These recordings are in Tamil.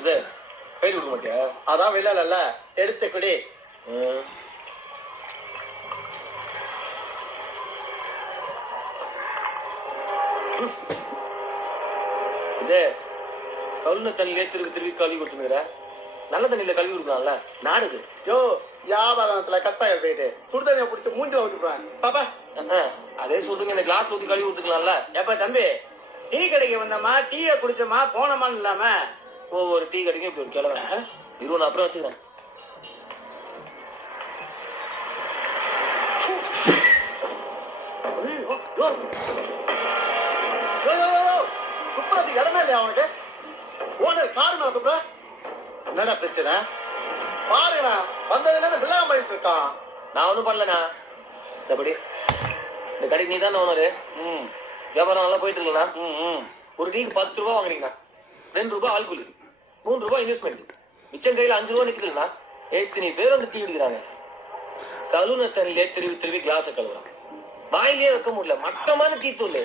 இது கை கொடுக்க மாட்டியா? அதான் விழல எடுத்து குடி. இது கவுன தண்ணியிலே திருப்பி கழுவி கொடுத்துங்கிற. நல்ல தண்ணியில கழுவி கொடுக்கலாம்ல. நாடுது யோ வியாபாரத்துல கட்டாயம் போயிட்டு சுடுதண்ணியை பிடிச்சி மூஞ்சில ஊத்திடுவேன் பாப்பா. அதே சுடுங்க இந்த கிளாஸ் ஊத்தி கழுவி ஊத்துக்கலாம்ல. எப்ப தம்பி டீ கடைக்கு வந்தமா டீயை குடிச்சோமா போனோமான்னு இல்லாம ஒவ்வொரு டீ கடைக்கும் இப்படி ஒரு கிழமை இருவன் அப்புறம் வச்சுக்கிறேன். துப்புறதுக்கு இடமே இல்லையா அவனுக்கு? ஓனர் கார் மேல துப்புற என்னடா பிரச்சனை? பாருங்கண்ணா வந்ததுல விழாம போயிட்டு இருக்கான். நான் ஒண்ணும் பண்ணலண்ணா. எப்படி இந்த கடைக்கு நீ தான் ஓனரு. வியாபாரம் நல்லா போயிட்டு இருக்கா? ஒரு டீக்கு 10 ரூபாய் வாங்குறீங்கண்ணா. 2 ரூபாய் ஆள் கூலி, 3 ரூபாய் இன்வெஸ்ட்மெண்ட், மிச்சம் கையில 5 ரூபாய் நிக்குதுண்ணா. எத்தனை பேர் வந்து டீ குடிக்கிறாங்க. கழுவுன தண்ணிலே திருவி கிளாஸ கழுவுறான். வாயிலே வைக்க முடியல. மட்டமான டீ தூள்.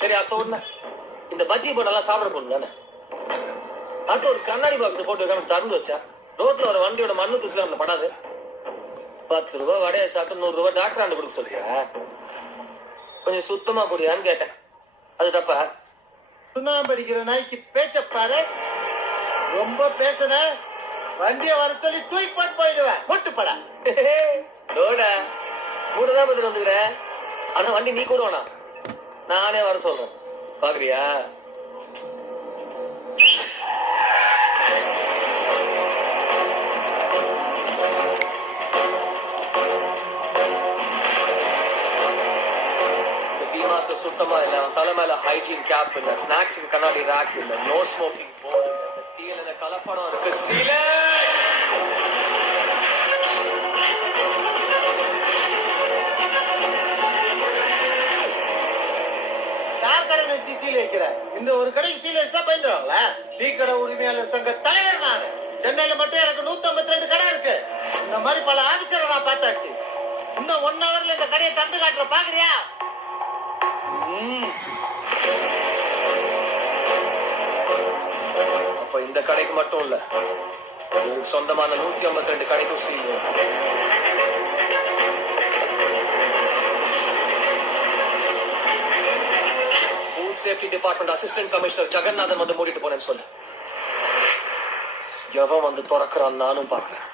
சரி அத்த ஒண்ணு இந்த பஜ்ஜி போட்டெல்லாம் சாப்பிட போடணும் தானே. அது ஒரு கண்ணாடி பாக்ஸ் போட்டு வைக்காம திறந்து வச்சா ரோட்ல ஒரு வண்டியோட மண்ணு தூசில அந்த படாது. 10 ரூபாய் வடையை சாப்பிட்டு 100 ரூபாய் டாக்டர் ஆண்டு கொடுக்க சொல்றியா? கொஞ்சம் சுத்தமா குடியான்னு கேட்டேன். அது தப்பா? சுண்ணாம்பு அடிக்கிற நாய்க்கு பேச்ச பாரு. ரொம்ப பேசுன வண்டிய வர சொல்லி தூக்கி போட்டு போயிடுவேன். போட்டுப்படா கூட தான் பதில் வந்துக்கிறேன். ஆனா வண்டி நீ கூட வேணாம், நானே வர சொல்றேன். பாக்குறியா? சுத்தமா இல்ல. அவன் தலை மேல ஹைஜீன் கேப் இல்ல, ஸ்நாக்ஸ் கண்ணாடி ரேக் இல்ல, நோ ஸ்மோக்கிங் போர்டு இல்ல, டீல கலப்படம் இருக்கு. சீலை யார் கடை வச்சு சீல் வைக்கிற? இந்த ஒரு கடைக்கு சீல் வச்சா பயந்துருவாங்களா? டீ கடை உரிமையாளர் சங்க தலைவர் நான். சென்னையில மட்டும் எனக்கு 152 கடை இருக்கு. இந்த மாதிரி பல ஆபீசரை நான் பார்த்தாச்சு. இன்னும் 1 ஹவர்ல இந்த கடையை தந்து காட்டுற பாக்குறியா? அப்ப இந்த கடைக்கு மட்டும் இல்ல, சொந்தமான 152 கடைக்கும் செய்யும். Food safety department assistant commissioner Jagannathan வந்து மூடிட்டு போனேன்னு சொல்லு. எவன் வந்து திறக்கிறான் நானும் பாக்குறேன்.